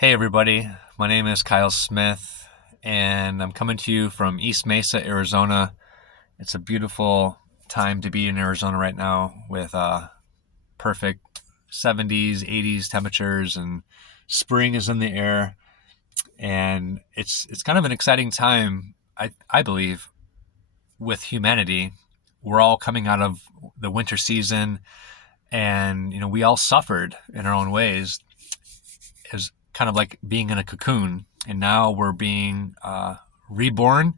Hey everybody, my name is Kyle Smith and I'm coming to you from East Mesa, Arizona. It's a beautiful time to be in Arizona right now with perfect 70s, 80s temperatures, and spring is in the air, and it's kind of an exciting time, I believe, with humanity. We're all coming out of the winter season, and we all suffered in our own ways. Is kind of like being in a cocoon, and now we're being reborn,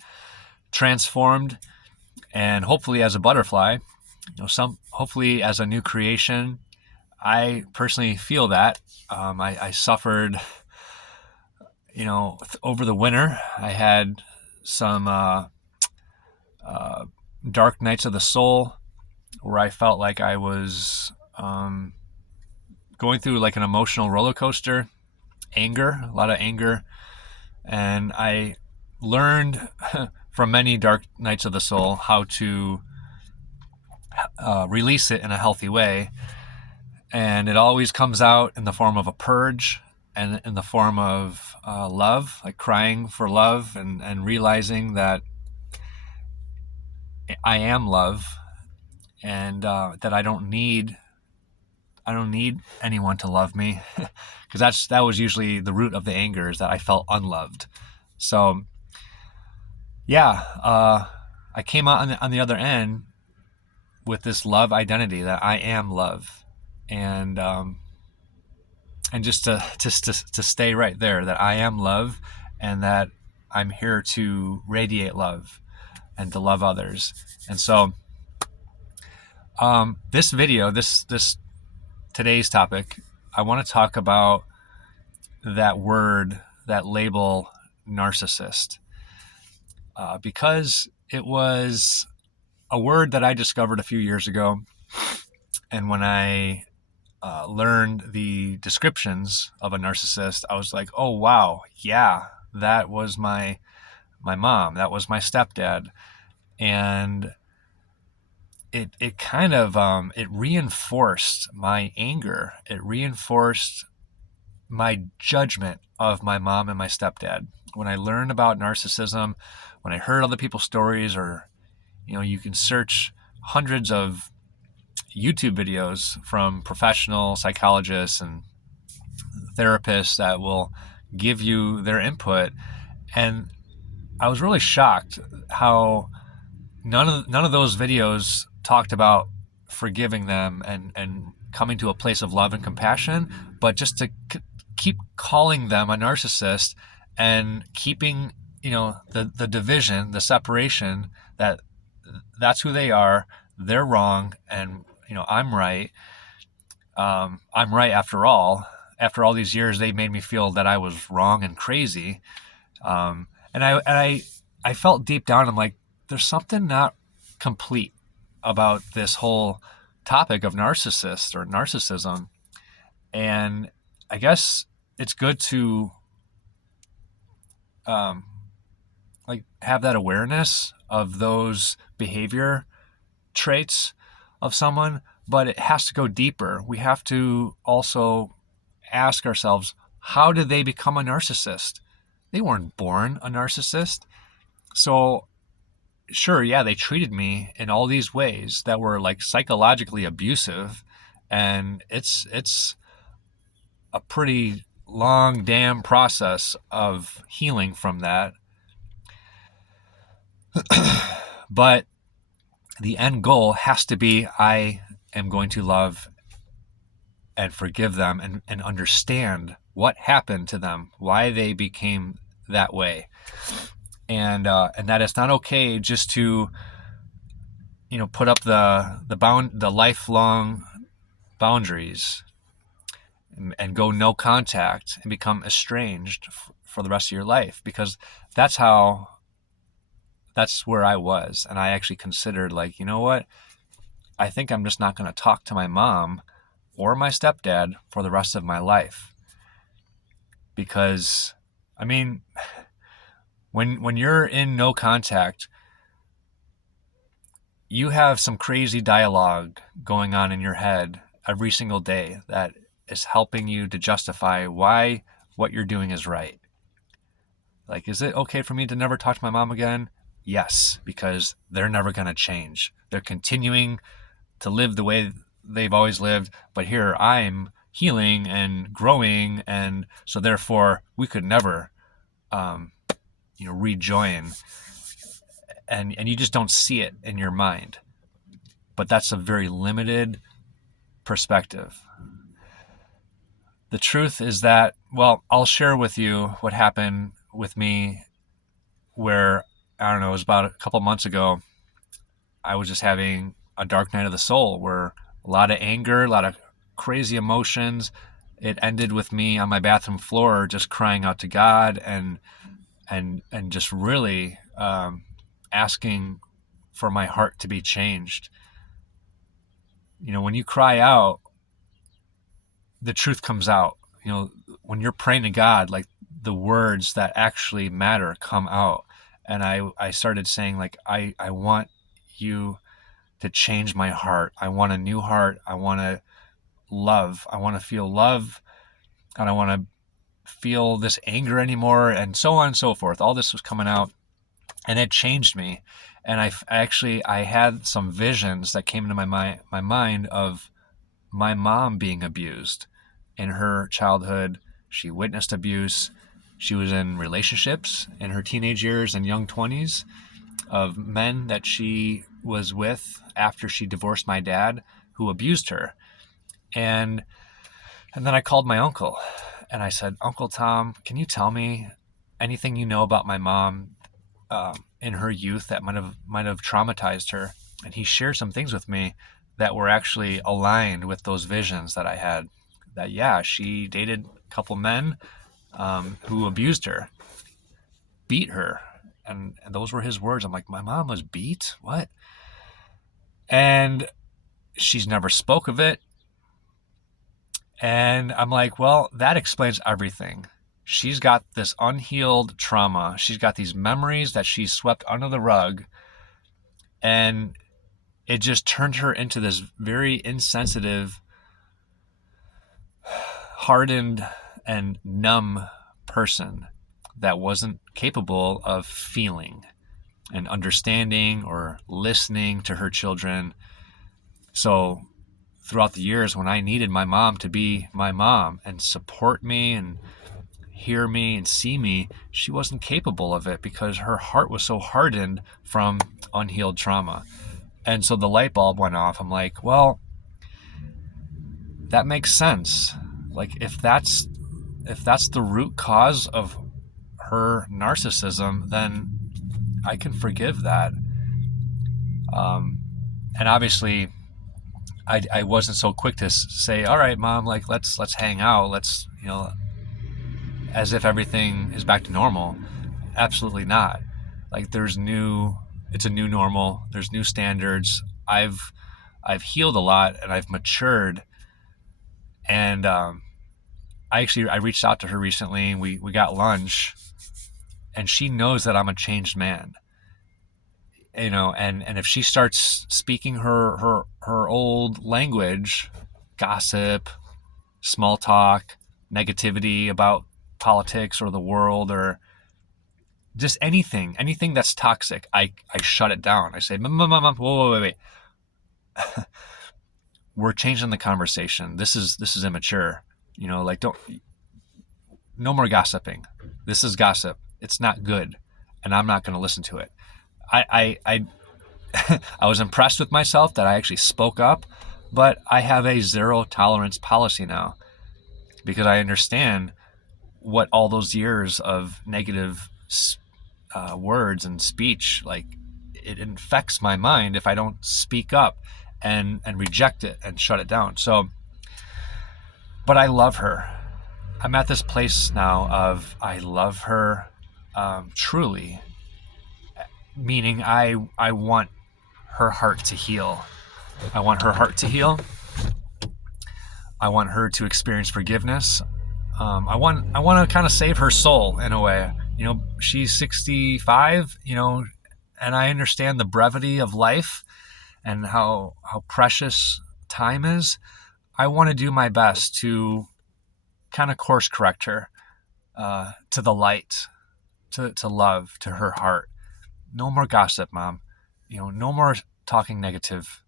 transformed, and hopefully as a butterfly. Some hopefully as a new creation. I personally feel that. I suffered, over the winter. I had some uh, dark nights of the soul where I felt like I was going through like an emotional roller coaster, anger, a lot of anger. And I learned from many dark nights of the soul how to release it in a healthy way. And it always comes out in the form of a purge and in the form of love, like crying for love, and realizing that I am love, and that I don't need anyone to love me, because that was usually the root of the anger, is that I felt unloved. So yeah, I came out on the other end with this love identity that I am love, and just to stay right there, that I am love, and that I'm here to radiate love and to love others. And so this video, this today's topic, I want to talk about that word, that label, narcissist, because it was a word that I discovered a few years ago. And when I learned the descriptions of a narcissist, I was like, oh, wow, yeah, that was my mom. That was my stepdad. And it kind of, it reinforced my anger. It reinforced my judgment of my mom and my stepdad. When I learned about narcissism, when I heard other people's stories, or, you can search hundreds of YouTube videos from professional psychologists and therapists that will give you their input. And I was really shocked how none of those videos talked about forgiving them and coming to a place of love and compassion, but just to keep calling them a narcissist and keeping the division, the separation, that that's who they are, they're wrong, and I'm right. I'm right after all. After all these years, they made me feel that I was wrong and crazy. And I felt deep down, I'm like, there's something not complete about this whole topic of narcissist or narcissism. And I guess it's good to like have that awareness of those behavior traits of someone, but it has to go deeper. We have to also ask ourselves, how did they become a narcissist? They weren't born a narcissist. So sure, yeah, they treated me in all these ways that were like psychologically abusive, and it's a pretty long damn process of healing from that. But the end goal has to be, I am going to love and forgive them, and understand what happened to them, why they became that way. And that it's not okay just to put up the lifelong boundaries, and go no contact and become estranged for the rest of your life, because that's where I was. And I actually considered, like, you know what, I think I'm just not going to talk to my mom or my stepdad for the rest of my life. Because I mean, when you're in no contact, you have some crazy dialogue going on in your head every single day that is helping you to justify why what you're doing is right. Like, is it okay for me to never talk to my mom again? Yes, because they're never going to change. They're continuing to live the way they've always lived, but here I'm healing and growing, and so therefore we could never, rejoin. And you just don't see it in your mind. But that's a very limited perspective. The truth is that, well, I'll share with you what happened with me where, I don't know, it was about a couple months ago. I was just having a dark night of the soul where a lot of anger, a lot of crazy emotions. It ended with me on my bathroom floor just crying out to God and just really asking for my heart to be changed. When you cry out, the truth comes out. When you're praying to God, like, the words that actually matter come out. And I started saying, like, I want you to change my heart. I want a new heart. I want to love. I want to feel love. I don't want to feel this anger anymore, and so on and so forth. All this was coming out, and it changed me. And I had some visions that came into my mind of my mom being abused in her childhood. She witnessed abuse. She was in relationships in her teenage years and young 20s of men that she was with after she divorced my dad, who abused her. And then I called my uncle and I said, Uncle Tom, can you tell me anything you know about my mom in her youth that might have traumatized her? And he shared some things with me that were actually aligned with those visions that I had. That, yeah, she dated a couple men who abused her, beat her. And those were his words. I'm like, my mom was beat? What? And she's never spoke of it. And I'm like, well, that explains everything. She's got this unhealed trauma. She's got these memories that she swept under the rug. And it just turned her into this very insensitive, hardened, and numb person that wasn't capable of feeling and understanding or listening to her children. So throughout the years, when I needed my mom to be my mom and support me and hear me and see me, she wasn't capable of it because her heart was so hardened from unhealed trauma. And so the light bulb went off. I'm like, well, that makes sense. Like, if that's the root cause of her narcissism, then I can forgive that. And obviously, I wasn't so quick to say, all right, Mom, like, let's hang out. Let's, as if everything is back to normal. Absolutely not. Like, it's a new normal. There's new standards. I've healed a lot and I've matured. And I reached out to her recently. We got lunch, and she knows that I'm a changed man. And if she starts speaking her old language, gossip, small talk, negativity about politics or the world, or just anything that's toxic, I shut it down. I say, Mom, whoa, wait. We're changing the conversation. This is immature. Like, no more gossiping. This is gossip. It's not good, and I'm not going to listen to it. I I was impressed with myself that I actually spoke up, but I have a zero tolerance policy now because I understand what all those years of negative words and speech, like, it infects my mind if I don't speak up and reject it and shut it down. So, but I love her. I'm at this place now of I love her truly, meaning I want her heart to heal. I want her heart to heal. I want her to experience forgiveness. I want to kind of save her soul in a way. She's 65, and I understand the brevity of life and how precious time is. I want to do my best to kind of course correct her. to the light, to love, to her heart. No more gossip, Mom. No more talking negative.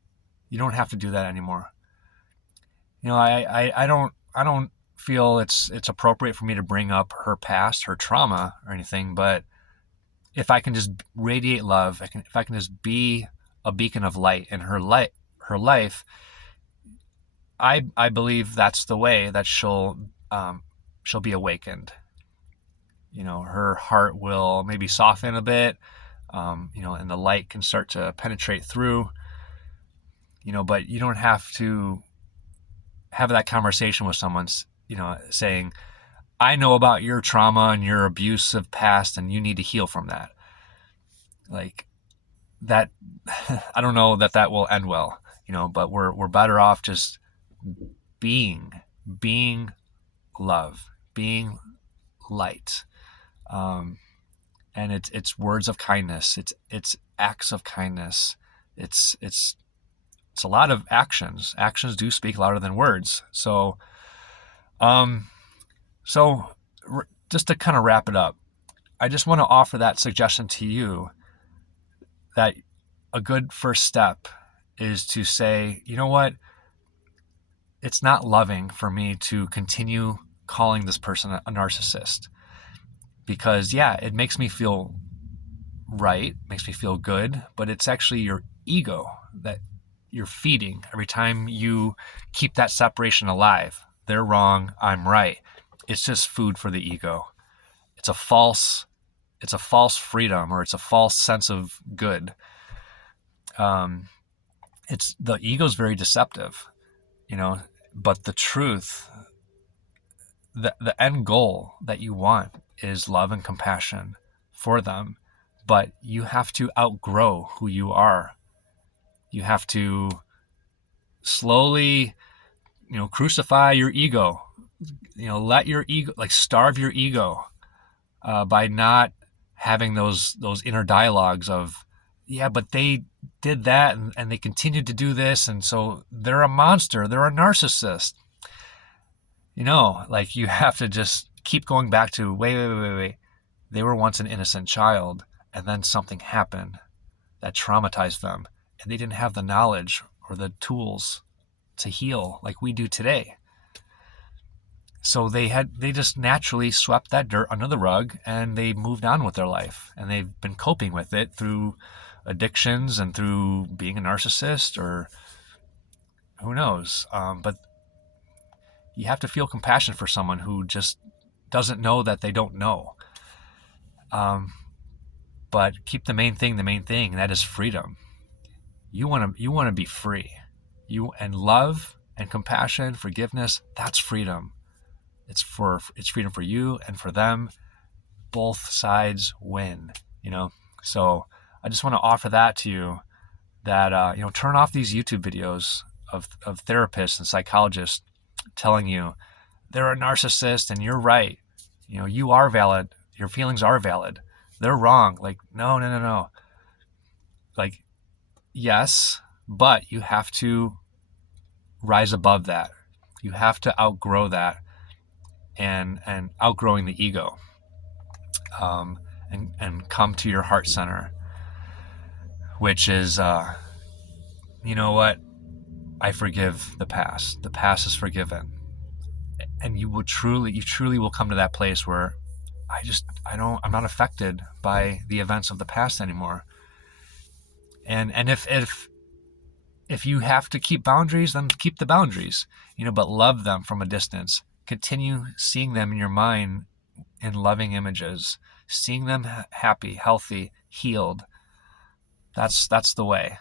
You don't have to do that anymore. I don't feel it's appropriate for me to bring up her past, her trauma, or anything. But if I can just radiate love, if I can just be a beacon of light in her life, I believe that's the way that she'll be awakened. Her heart will maybe soften a bit, and the light can start to penetrate through. But you don't have to have that conversation with someone, saying, I know about your trauma and your abusive past, and you need to heal from that. Like that, I don't know that will end well, but we're better off just being love, being light. And it's words of kindness. It's acts of kindness. It's a lot of actions. Actions do speak louder than words. So just to kind of wrap it up, I just want to offer that suggestion to you, that a good first step is to say, you know what? It's not loving for me to continue calling this person a narcissist, because it makes me feel right, makes me feel good, but it's actually your ego that you're feeding every time you keep that separation alive. They're wrong, I'm right. It's just food for the ego. It's a false freedom, or it's a false sense of good. It's the ego's very deceptive, but the truth, the end goal that you want is love and compassion for them. But you have to outgrow who you are. You have to slowly, crucify your ego. Let your ego, starve your ego, by not having those inner dialogues of, but they did that and they continued to do this, and so they're a monster, they're a narcissist. You have to just keep going back to, wait. They were once an innocent child, and then something happened that traumatized them, and they didn't have the knowledge or the tools to heal like we do today. So they just naturally swept that dirt under the rug, and they moved on with their life, and they've been coping with it through addictions and through being a narcissist, or who knows. But you have to feel compassion for someone who just doesn't know that they don't know. But keep the main thing, and that is freedom. You want to be free. And love and compassion, forgiveness, that's freedom. It's freedom for you and for them. Both sides win, So I just want to offer that to you, that, turn off these YouTube videos of therapists and psychologists telling you they're a narcissist and you're right. You are valid. Your feelings are valid. They're wrong. No. Yes, but you have to rise above that. You have to outgrow that, and outgrowing the ego, and come to your heart center, which is, you know what? I forgive the past. The past is forgiven. And you truly will come to that place where I'm not affected by the events of the past anymore. And if you have to keep boundaries, then keep the boundaries, but love them from a distance. Continue seeing them in your mind in loving images, seeing them happy, healthy, healed. That's the way.